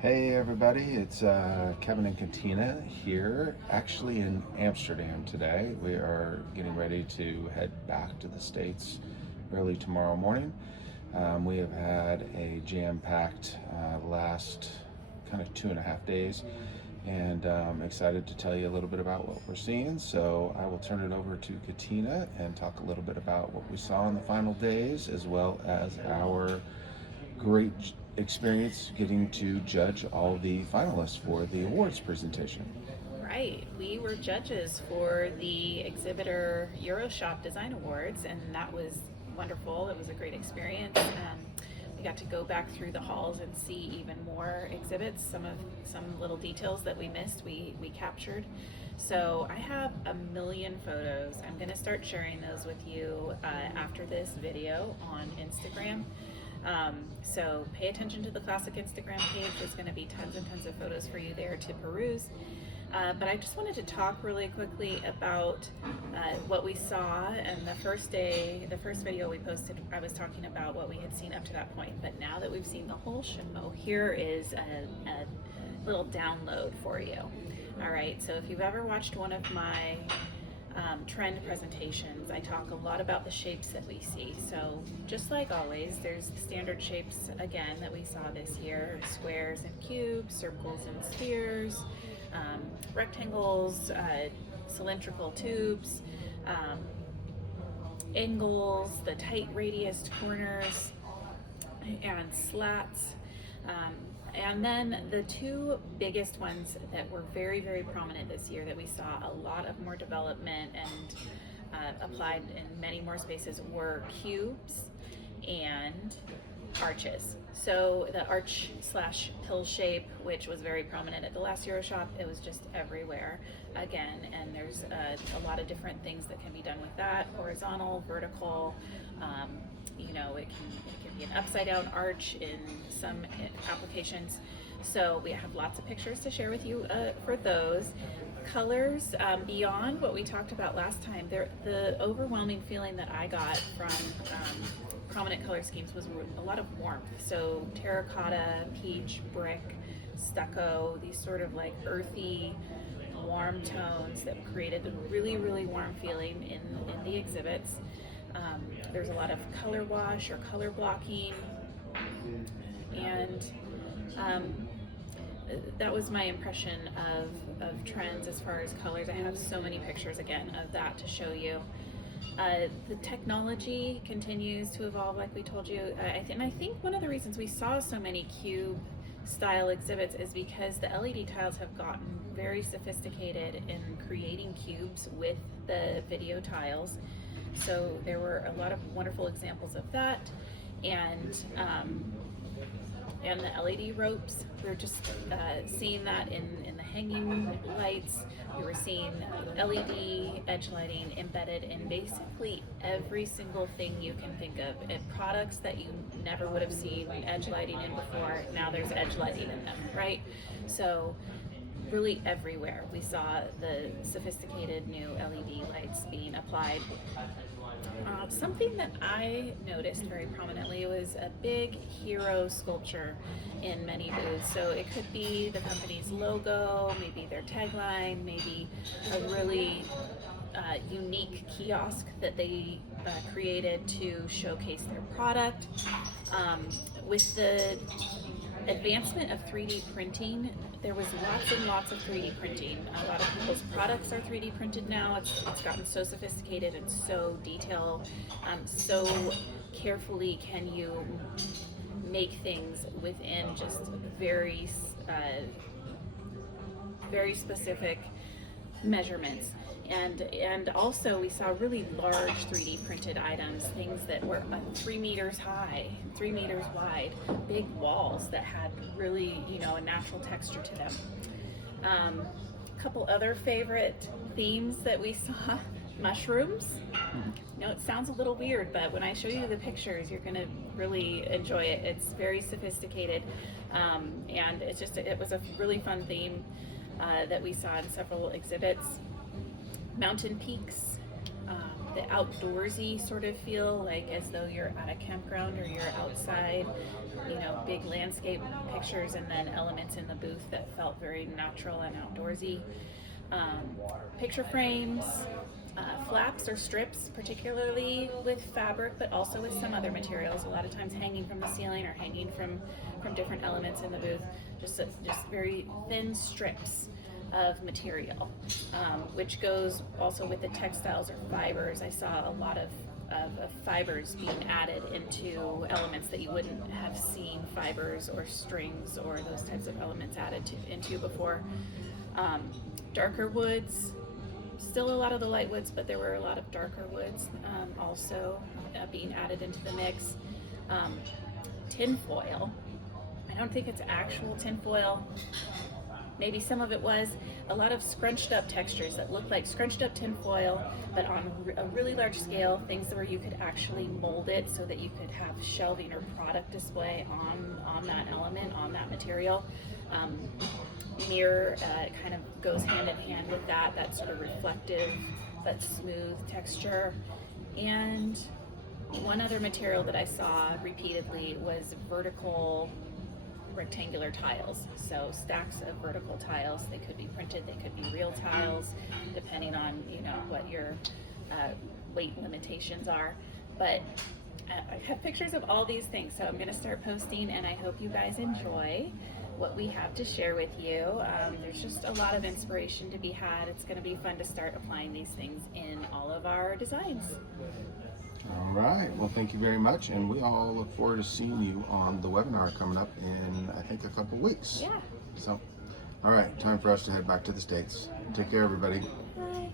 Hey everybody, it's Kevin and Katina here, actually in Amsterdam today. We are getting ready to head back to the States early tomorrow morning. We have had a jam-packed last kind of 2.5 days, and I'm excited to tell you a little bit about what we're seeing. So I will turn it over to Katina and talk a little bit about what we saw in the final days, as well as our great experience getting to judge all the finalists for the awards presentation. Right. We were judges for the exhibitor EuroShop Design Awards, and that was wonderful. It was a great experience. We got to go back through the halls and see even more exhibits. Some little details that we missed, we captured. So I have a million photos. I'm going to start sharing those with you after this video on Instagram. So pay attention to the classic Instagram page. There's going to be tons and tons of photos for you there to peruse. But I just wanted to talk really quickly about what we saw. And the first video we posted, I was talking about what we had seen up to that point. But now that we've seen the whole show, here is a little download for you. All right, so if you've ever watched one of my trend presentations, I talk a lot about the shapes that we see. So just like always, there's the standard shapes again that we saw this year: squares and cubes, circles and spheres, rectangles, cylindrical tubes, angles, the tight radiused corners, and slats. And then the two biggest ones that were very, very prominent this year that we saw a lot of more development and applied in many more spaces were cubes and arches. So the arch slash pill shape, which was very prominent at the last EuroShop, it was just everywhere again. And there's a lot of different things that can be done with that: horizontal, vertical. It can be an upside down arch in some applications. So we have lots of pictures to share with you for those. Colors, beyond what we talked about last time, the overwhelming feeling that I got from prominent color schemes was a lot of warmth. So terracotta, peach, brick, stucco, these sort of like earthy, warm tones that created a really, really warm feeling in the exhibits. There's a lot of color wash or color blocking, and that was my impression of trends as far as colors. I have so many pictures again of that to show you. The technology continues to evolve, like we told you. And I think one of the reasons we saw so many cube style exhibits is because the LED tiles have gotten very sophisticated in creating cubes with the video tiles. So there were a lot of wonderful examples of that, and the LED ropes. We were just seeing that in the hanging lights. We were seeing LED edge lighting embedded in basically every single thing you can think of. And products that you never would have seen edge lighting in before, now there's edge lighting in them, right? So really everywhere we saw the sophisticated new LED lights being applied. Something that I noticed very prominently was a big hero sculpture in many booths. So it could be the company's logo, maybe their tagline, maybe a really unique kiosk that they created to showcase their product. With the advancement of 3D printing, there was lots and lots of 3D printing. A lot of people's products are 3D printed now. It's gotten so sophisticated and so detailed. So carefully can you make things within just very, very specific measurements. And also we saw really large 3D printed items, things that were 3 meters high, 3 meters wide, big walls that had really, a natural texture to them. A couple other favorite themes that we saw: mushrooms. It sounds a little weird, but when I show you the pictures, you're gonna really enjoy it. It's very sophisticated, and it was a really fun theme that we saw in several exhibits. Mountain peaks, the outdoorsy sort of feel, like as though you're at a campground or you're outside, big landscape pictures, and then elements in the booth that felt very natural and outdoorsy. Picture frames, flaps or strips, particularly with fabric, but also with some other materials, a lot of times hanging from the ceiling or hanging from different elements in the booth, just very thin strips of material, which goes also with the textiles or fibers. I saw a lot of fibers being added into elements that you wouldn't have seen fibers or strings or those types of elements added into before. Darker woods, still a lot of the light woods, but there were a lot of darker woods also being added into the mix. Tin foil. I don't think it's actual tin foil. Maybe some of it was. A lot of scrunched up textures that looked like scrunched up tin foil, but on a really large scale, things where you could actually mold it so that you could have shelving or product display on that element, on that material. Mirror kind of goes hand in hand with that sort of reflective but smooth texture. And one other material that I saw repeatedly was vertical rectangular tiles. So stacks of vertical tiles. They could be printed, they could be real tiles, depending on what your weight limitations are. But I have pictures of all these things, so I'm going to start posting, and I hope you guys enjoy what we have to share with you. There's just a lot of inspiration to be had. It's going to be fun to start applying these things in all of our designs. All right. Well, thank you very much, and we all look forward to seeing you on the webinar coming up in, I think, a couple weeks. Yeah. So, all right, time for us to head back to the States. Take care, everybody. Bye.